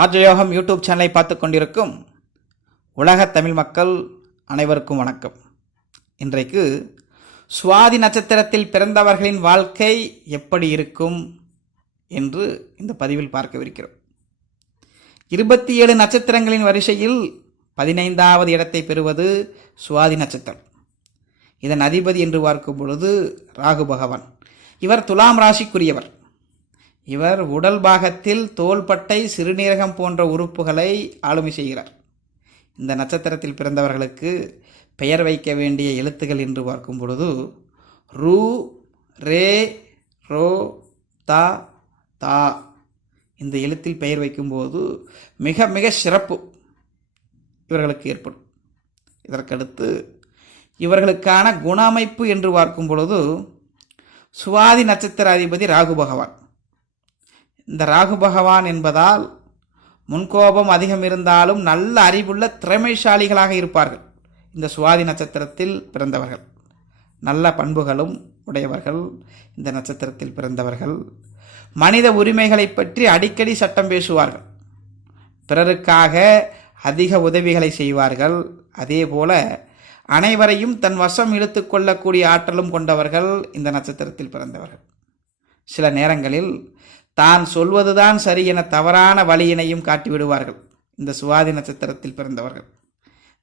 ராஜயோகம் யூடியூப் சேனலை பார்த்து கொண்டிருக்கும் உலக தமிழ் மக்கள் அனைவருக்கும் வணக்கம். இன்றைக்கு சுவாதி நட்சத்திரத்தில் பிறந்தவர்களின் வாழ்க்கை எப்படி இருக்கும் என்று இந்த பதிவில் பார்க்கவிருக்கிறோம். இருபத்தி ஏழு நட்சத்திரங்களின் வரிசையில் பதினைந்தாவது இடத்தை பெறுவது சுவாதி நட்சத்திரம். இதன் அதிபதி என்று பார்க்கும் பொழுது ராகு பகவான். இவர் துலாம் ராசிக்குரியவர். இவர் உடல் பாகத்தில் தோள்பட்டை சிறுநீரகம் போன்ற உறுப்புகளை ஆளுமை செய்கிறார். இந்த நட்சத்திரத்தில் பிறந்தவர்களுக்கு பெயர் வைக்க வேண்டிய எழுத்துக்கள் என்று பார்க்கும் பொழுது ரூ ரே ரோ தா தா. இந்த எழுத்தில் பெயர் வைக்கும்போது மிக மிக சிறப்பு இவர்களுக்கு ஏற்படும். இதற்கடுத்து இவர்களுக்கான குண அமைப்பு என்று பார்க்கும் பொழுது சுவாதி நட்சத்திர அதிபதி ராகு பகவான். இந்த ராகு பகவான் என்பதால் முன்கோபம் அதிகம் இருந்தாலும் நல்ல அறிவுள்ள திறமைசாலிகளாக இருப்பார்கள். இந்த சுவாதி நட்சத்திரத்தில் பிறந்தவர்கள். நல்ல பண்புகளும் உடையவர்கள் இந்த நட்சத்திரத்தில் பிறந்தவர்கள். மனித உரிமைகளை பற்றி அடிக்கடி சட்டம் பேசுவார்கள். பிறருக்காக அதிக உதவிகளை செய்வார்கள். அதே போல அனைவரையும் தன் வசம் இழுத்து கொள்ளக்கூடிய ஆற்றலும் கொண்டவர்கள் இந்த நட்சத்திரத்தில் பிறந்தவர்கள். சில நேரங்களில் தான் சொல்வதுதான் சரி என தவறான வழியினையும் காட்டிவிடுவார்கள். இந்த சுவாதி நட்சத்திரத்தில் பிறந்தவர்கள்.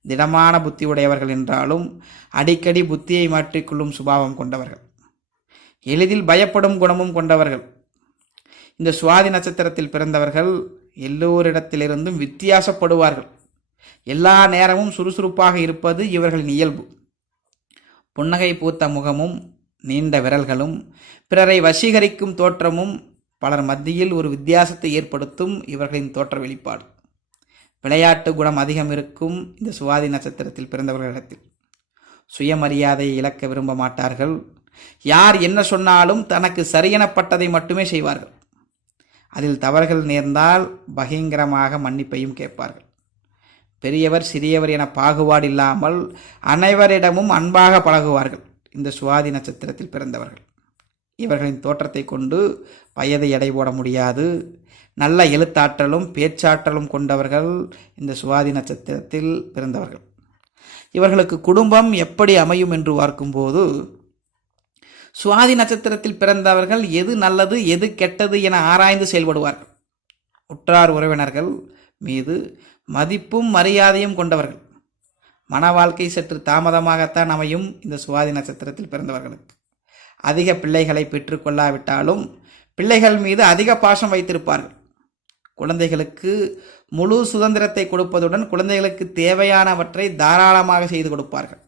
திடமான புத்தி உடையவர்கள் என்றாலும் அடிக்கடி புத்தியை மாற்றிக்கொள்ளும் சுபாவம் கொண்டவர்கள். எளிதில் பயப்படும் குணமும் கொண்டவர்கள். இந்த சுவாதி நட்சத்திரத்தில் பிறந்தவர்கள் எல்லோரிடத்திலிருந்தும் வித்தியாசப்படுவார்கள். எல்லா நேரமும் சுறுசுறுப்பாக இருப்பது இவர்களின் இயல்பு. புன்னகை பூத்த முகமும் நீண்ட விரல்களும் பிறரை வசீகரிக்கும் தோற்றமும் பலர் மத்தியில் ஒரு வித்தியாசத்தை ஏற்படுத்தும் இவர்களின் தோற்ற வெளிப்பாடு. விளையாட்டு குணம் அதிகம் இருக்கும் இந்த சுவாதி நட்சத்திரத்தில் பிறந்தவர்களிடத்தில். சுயமரியாதையை இழக்க விரும்ப மாட்டார்கள். யார் என்ன சொன்னாலும் தனக்கு சரியெனப்பட்டதை மட்டுமே செய்வார்கள். அதில் தவறுகள் நேர்ந்தால் பகிங்கரமாக மன்னிப்பையும் கேட்பார்கள். பெரியவர் சிறியவர் என பாகுபாடு இல்லாமல் அனைவரிடமும் அன்பாக பழகுவார்கள். இந்த சுவாதி நட்சத்திரத்தில் பிறந்தவர்கள். இவர்களின் தோற்றத்தை கொண்டு வயதை எடை போட முடியாது. நல்ல எழுத்தாற்றலும் பேச்சாற்றலும் கொண்டவர்கள் இந்த சுவாதி நட்சத்திரத்தில் பிறந்தவர்கள். இவர்களுக்கு குடும்பம் எப்படி அமையும் என்று பார்க்கும்போது சுவாதி நட்சத்திரத்தில் பிறந்தவர்கள் எது நல்லது எது கெட்டது என ஆராய்ந்து செயல்படுவார்கள். உற்றார் உறவினர்கள் மீது மதிப்பும் மரியாதையும் கொண்டவர்கள். மன வாழ்க்கை சற்று தாமதமாகத்தான் அமையும் இந்த சுவாதி நட்சத்திரத்தில் பிறந்தவர்களுக்கு. அதிக பிள்ளைகளை பெற்றுக்கொள்ளாவிட்டாலும் பிள்ளைகள் மீது அதிக பாசம் வைத்திருப்பார்கள். குழந்தைகளுக்கு முழு சுதந்திரத்தை கொடுப்பதுடன் குழந்தைகளுக்கு தேவையானவற்றை தாராளமாக செய்து கொடுப்பார்கள்.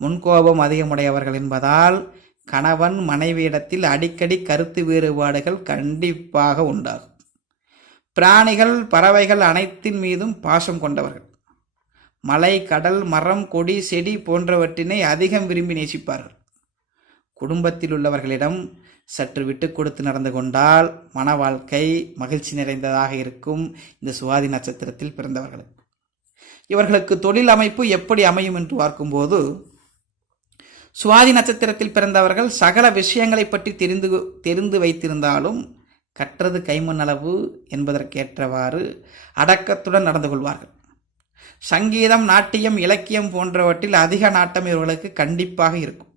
முன்கோபம் அதிகமுடையவர்கள் என்பதால் கணவன் மனைவியிடத்தில் அடிக்கடி கருத்து வேறுபாடுகள் கண்டிப்பாக உண்டாகும். பிராணிகள் பறவைகள் அனைத்தின் மீதும் பாசம் கொண்டவர்கள். மலை கடல் மரம் கொடி செடி போன்றவற்றினை அதிகம் விரும்பி நேசிப்பார்கள். குடும்பத்தில் உள்ளவர்களிடம் சற்று விட்டு கொடுத்து நடந்து கொண்டால் மன வாழ்க்கை மகிழ்ச்சி நிறைந்ததாக இருக்கும் இந்த சுவாதி நட்சத்திரத்தில் பிறந்தவர்கள் இவர்களுக்கு தொழில் அமைப்பு எப்படி அமையும் என்று பார்க்கும்போது சுவாதி நட்சத்திரத்தில் பிறந்தவர்கள் சகல விஷயங்களை பற்றி தெரிந்து தெரிந்து வைத்திருந்தாலும் கற்றது கைமண்ணளவு என்பதற்கேற்றவாறு அடக்கத்துடன் நடந்து கொள்வார்கள். சங்கீதம் நாட்டியம் இலக்கியம் போன்றவற்றில் அதிக நாட்டம் இவர்களுக்கு கண்டிப்பாக இருக்கும்.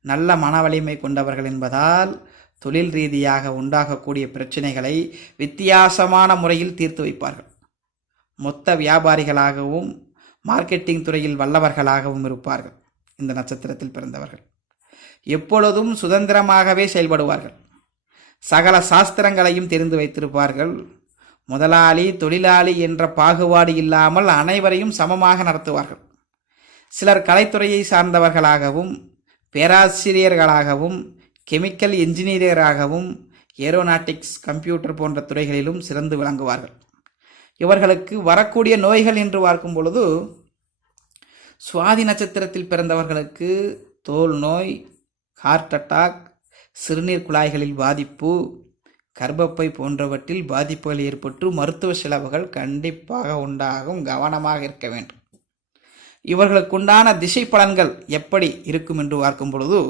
நல்ல மன வலிமை கொண்டவர்கள் என்பதால் தொழில் ரீதியாக உண்டாகக்கூடிய பிரச்சனைகளை வித்தியாசமான முறையில் தீர்த்து வைப்பார்கள். மொத்த வியாபாரிகளாகவும் மார்க்கெட்டிங் துறையில் வல்லவர்களாகவும் இருப்பார்கள். இந்த நட்சத்திரத்தில் பிறந்தவர்கள். எப்பொழுதும் சுதந்திரமாகவே செயல்படுவார்கள். சகல சாஸ்திரங்களையும் தெரிந்து வைத்திருப்பார்கள். முதலாளி தொழிலாளி என்ற பாகுபாடு இல்லாமல் அனைவரையும் சமமாக நடத்துவார்கள். சிலர் கலைத்துறையை சார்ந்தவர்களாகவும் பேராசிரியர்களாகவும் கெமிக்கல் என்ஜினியராகவும் ஏரோநாட்டிக்ஸ் கம்ப்யூட்டர் போன்ற துறைகளிலும் சிறந்து விளங்குவார்கள். இவர்களுக்கு வரக்கூடிய நோய்கள் என்று பார்க்கும் பொழுது சுவாதி நட்சத்திரத்தில் பிறந்தவர்களுக்கு தோல் நோய் ஹார்ட் அட்டாக் சிறுநீர் குழாய்களில் பாதிப்பு கர்ப்பப்பை போன்றவற்றில் பாதிப்புகள் ஏற்பட்டு மருத்துவ செலவுகள் கண்டிப்பாக உண்டாகும் கவனமாக இருக்க வேண்டும். இவர்களுக்குண்டான திசை பலன்கள் எப்படி இருக்கும் என்று பார்க்கும் பொழுது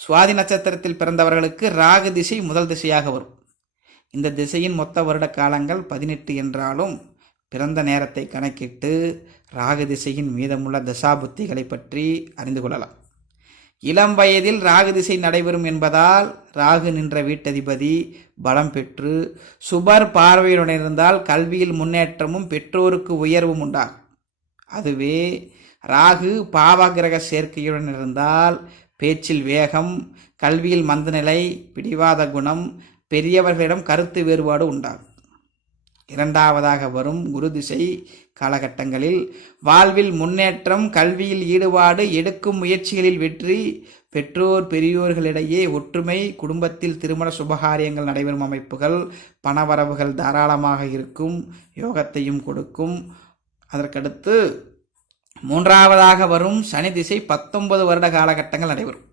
சுவாதி நட்சத்திரத்தில் பிறந்தவர்களுக்கு ராகு திசை முதல் திசையாக வரும். இந்த திசையின் மொத்த வருட காலங்கள் பதினெட்டு என்றாலும் பிறந்த நேரத்தை கணக்கிட்டு ராகு திசையின் மீதமுள்ள தசாபுத்திகளை பற்றி அறிந்து கொள்ளலாம். இளம் வயதில் ராகு திசை நடைபெறும் என்பதால் ராகு நின்ற வீட்டதிபதி பலம் பெற்று சுபர் பார்வையுடன் இருந்தால் கல்வியில் முன்னேற்றமும் பெற்றோருக்கு உயர்வும் உண்டாகும். அதுவே ராகு பாவகிரக சேர்க்கையுடன் இருந்தால் பேச்சில் வேகம் கல்வியில் மந்தநிலை பிடிவாத குணம் பெரியவர்களிடம் கருத்து வேறுபாடு உண்டாகும். இரண்டாவதாக வரும் குரு திசை காலகட்டங்களில் வாழ்வில் முன்னேற்றம் கல்வியில் ஈடுபாடு எடுக்கும் முயற்சிகளில் வெற்றி பெற்றோர் பெரியோர்களிடையே ஒற்றுமை குடும்பத்தில் திருமண சுபகாரியங்கள் நடைபெறும் அமைப்புகள் பணவரவுகள் தாராளமாக இருக்கும் யோகத்தையும் கொடுக்கும் அதற்கடுத்து மூன்றாவதாக வரும் சனி திசை பத்தொன்பது வருட காலகட்டங்கள் நடைபெறும்.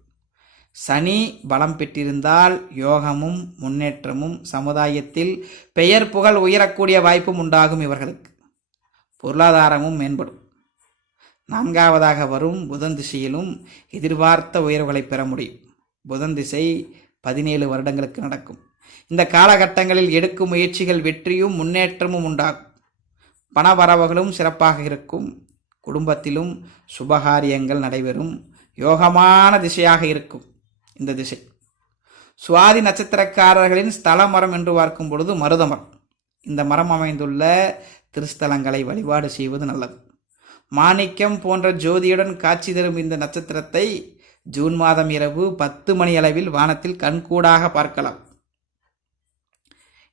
சனி பலம் பெற்றிருந்தால் யோகமும் முன்னேற்றமும் சமுதாயத்தில் பெயர் புகழ் உயரக்கூடிய வாய்ப்பும் உண்டாகும் இவர்களுக்கு. பொருளாதாரமும் மேம்படும். நான்காவதாக வரும் புதன் திசையிலும் எதிர்பார்த்த உயர்வுகளை பெற முடியும். புதன் திசை பதினேழு வருடங்களுக்கு நடக்கும். இந்த காலகட்டங்களில் எடுக்கும் முயற்சிகள் வெற்றியும் முன்னேற்றமும் உண்டாகும். பண வரவுகளும் சிறப்பாக இருக்கும். குடும்பத்திலும் சுபகாரியங்கள் நடைபெறும். யோகமான திசையாக இருக்கும் இந்த திசை. சுவாதி நட்சத்திரக்காரர்களின் ஸ்தல மரம் என்று பார்க்கும் பொழுது மருதமரம் இந்த மரம் அமைந்துள்ள திருஸ்தலங்களை வழிபாடு செய்வது நல்லது. மாணிக்கம் போன்ற ஜோதியுடன் காட்சி தரும் இந்த நட்சத்திரத்தை ஜூன் மாதம் இரவு பத்து மணி அளவில் வானத்தில் கண்கூடாக பார்க்கலாம்.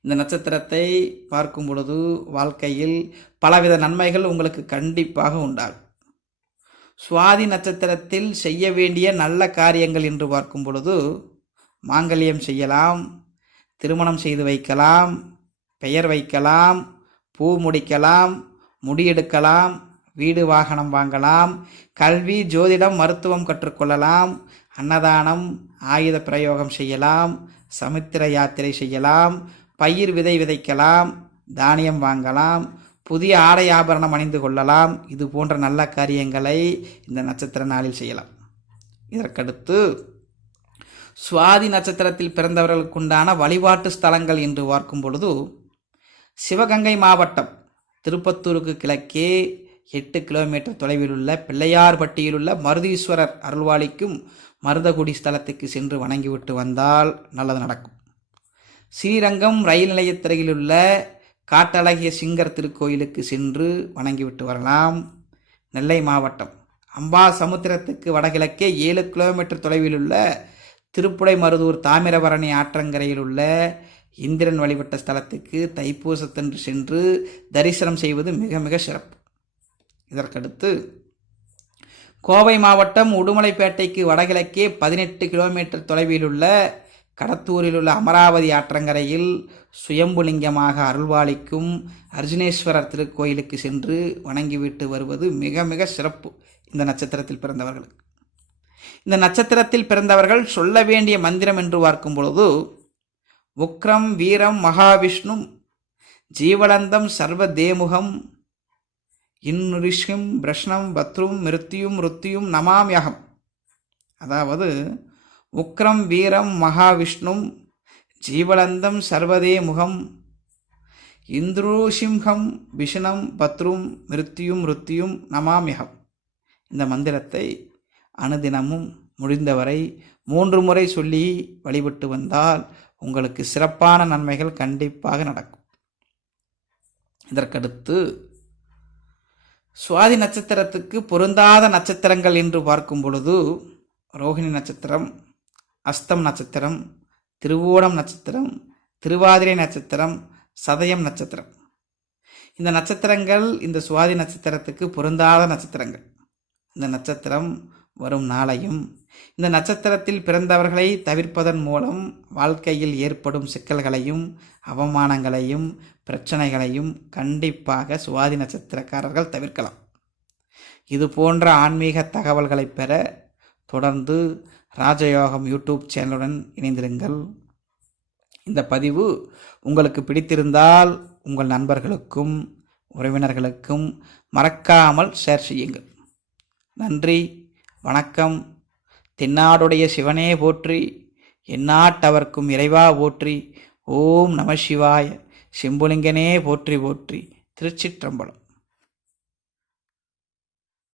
இந்த நட்சத்திரத்தை பார்க்கும் பொழுது வாழ்க்கையில் பலவித நன்மைகள் உங்களுக்கு கண்டிப்பாக உண்டாகும். சுவாதி நட்சத்திரத்தில் செய்ய வேண்டிய நல்ல காரியங்கள் என்று பார்க்கும் பொழுது மாங்கல்யம் செய்யலாம் திருமணம் செய்து வைக்கலாம் பெயர் வைக்கலாம் பூ முடிக்கலாம் முடியெடுக்கலாம் வீடு வாகனம் வாங்கலாம் கல்வி ஜோதிடம் மருத்துவம் கற்றுக்கொள்ளலாம் அன்னதானம் ஆயுத பிரயோகம் செய்யலாம் சமுத்திர யாத்திரை செய்யலாம் பயிர் விதை விதைக்கலாம் தானியம் வாங்கலாம் புதிய ஆடை ஆபரணம் அணிந்து கொள்ளலாம். இது போன்ற நல்ல காரியங்களை இந்த நட்சத்திர நாளில் செய்யலாம். இதற்கடுத்து சுவாதி நட்சத்திரத்தில் பிறந்தவர்களுக்குண்டான வழிபாட்டு ஸ்தலங்கள் என்று பார்க்கும் பொழுது சிவகங்கை மாவட்டம் திருப்பத்தூருக்கு கிழக்கே எட்டு கிலோமீட்டர் தொலைவில் உள்ள பிள்ளையார்பட்டியில் உள்ள மருதீஸ்வரர் அருள்வாளிக்கும் மருதகுடி ஸ்தலத்துக்கு சென்று வணங்கிவிட்டு வந்தால் நல்லது நடக்கும். ஸ்ரீரங்கம் ரயில் நிலையத்திரையில் உள்ள காட்டழகிய சிங்கர் திருக்கோயிலுக்கு சென்று வணங்கிவிட்டு வரலாம். நெல்லை மாவட்டம். அம்பா சமுத்திரத்துக்கு வடகிழக்கே ஏழு கிலோமீட்டர் தொலைவில் உள்ள திருப்புடை மருதூர் தாமிரபரணி ஆற்றங்கரையில் உள்ள இந்திரன் வழிபட்ட ஸ்தலத்துக்கு தைப்பூசத்தன்று சென்று தரிசனம் செய்வது மிக மிக சிறப்பு. இதற்கடுத்து கோவை மாவட்டம் உடுமலைப்பேட்டைக்கு வடகிழக்கே பதினெட்டு கிலோமீட்டர் தொலைவில் உள்ள கடத்தூரில் உள்ள அமராவதி ஆற்றங்கரையில் சுயம்புலிங்கமாக அருள்வாளிக்கும் அர்ஜுனேஸ்வரர் திருக்கோயிலுக்கு சென்று வணங்கிவிட்டு வருவது மிக மிக சிறப்பு இந்த நட்சத்திரத்தில் பிறந்தவர்களுக்கு. இந்த நட்சத்திரத்தில் பிறந்தவர்கள் சொல்ல வேண்டிய மந்திரம் என்று பார்க்கும் பொழுது உக்ரம் வீரம் மகாவிஷ்ணும் ஜீவனந்தம் சர்வ தேமுகம் இன்னுரிஷிம் பிரஷ்னம் பத்ரும் மிருத்தியும் ருத்தியும் நமாம்யகம். அதாவது உக்ரம் வீரம் மகாவிஷ்ணும் ஜீவலந்தம் சர்வதே முகம் இந்திரோசிம்ஹம் விஷணம் பத்ரும் மிருத்தியும் ருத்தியும் நமாமிகம் இந்த மந்திரத்தை அனுதினமும் முடிந்தவரை மூன்று முறை சொல்லி வழிபட்டு வந்தால் உங்களுக்கு சிறப்பான நன்மைகள் கண்டிப்பாக நடக்கும். இதற்கடுத்து சுவாதி நட்சத்திரத்துக்கு பொருந்தாத நட்சத்திரங்கள் என்று பார்க்கும் பொழுது ரோஹிணி நட்சத்திரம் அஸ்தம் நட்சத்திரம் திருவோணம் நட்சத்திரம் திருவாதிரை நட்சத்திரம் சதயம் நட்சத்திரம். இந்த நட்சத்திரங்கள் இந்த சுவாதி நட்சத்திரத்துக்கு பொருந்தாத நட்சத்திரங்கள். இந்த நட்சத்திரம் வரும் நாளையும் இந்த நட்சத்திரத்தில் பிறந்தவர்களை தவிர்ப்பதன் மூலம் வாழ்க்கையில் ஏற்படும் சிக்கல்களையும் அவமானங்களையும் பிரச்சனைகளையும் கண்டிப்பாக சுவாதி நட்சத்திரக்காரர்கள் தவிர்க்கலாம். இது போன்ற ஆன்மீக தகவல்களை பெற தொடர்ந்து ராஜயோகம் யூடியூப் சேனலுடன் இணைந்திருங்கள். இந்த பதிவு உங்களுக்கு பிடித்திருந்தால் உங்கள் நண்பர்களுக்கும் உறவினர்களுக்கும் மறக்காமல் ஷேர் செய்யுங்கள். நன்றி வணக்கம். தென்னாடுடைய சிவனே போற்றி எந்நாட்டவர்க்கும் இறைவா போற்றி ஓம் நம சிவாய சிம்புலிங்கனே போற்றி போற்றி திருச்சிற்றம்பலம்.